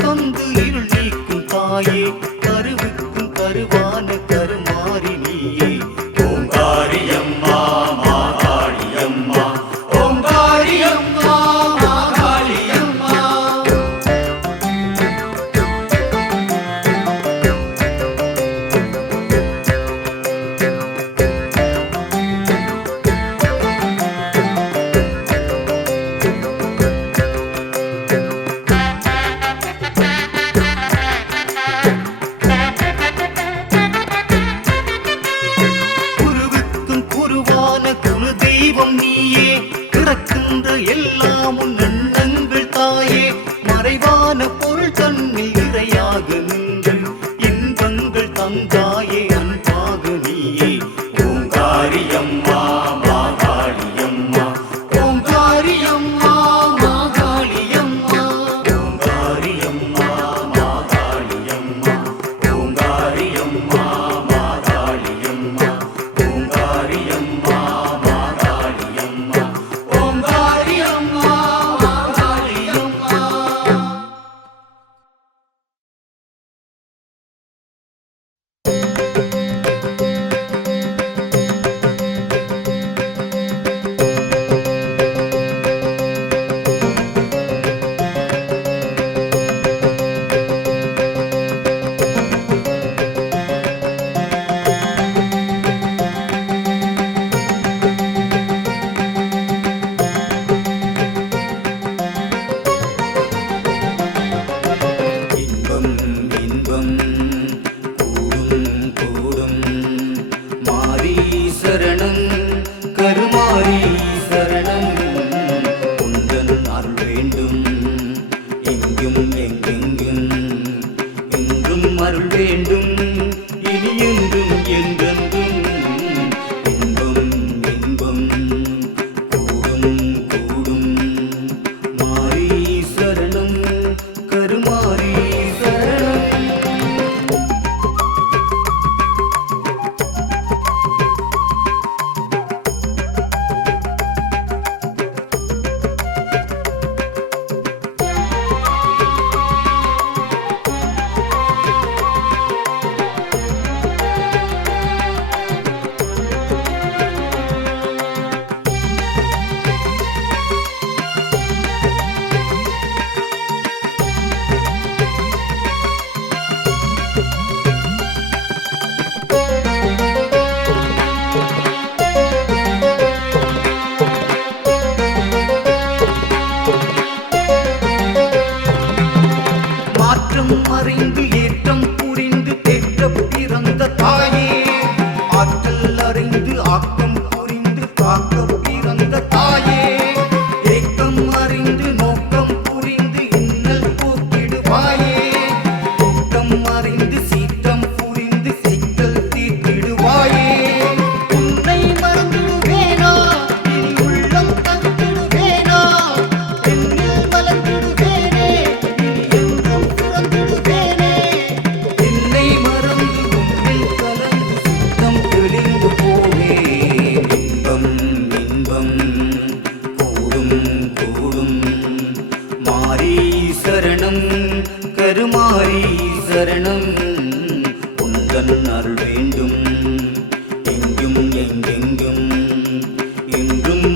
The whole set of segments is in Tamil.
தந்து இருள் நீக்கும் தாயே.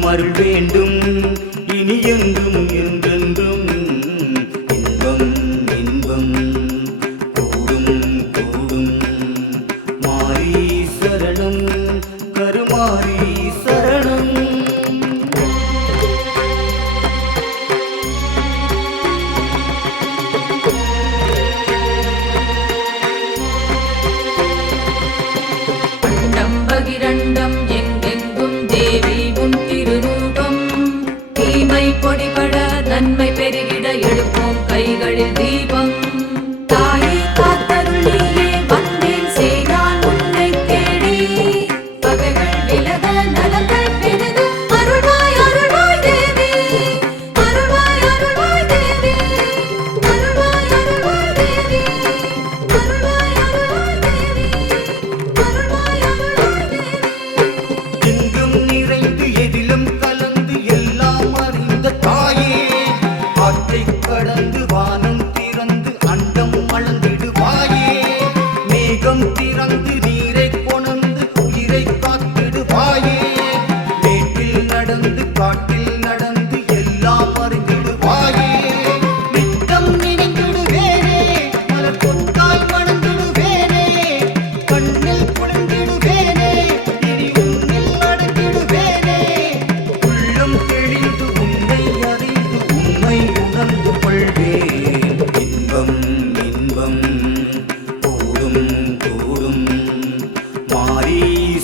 அருள் வேண்டும் இனி என்றும் என்று perdí.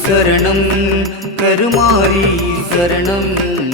சரணம் கருமாரி சரணம்.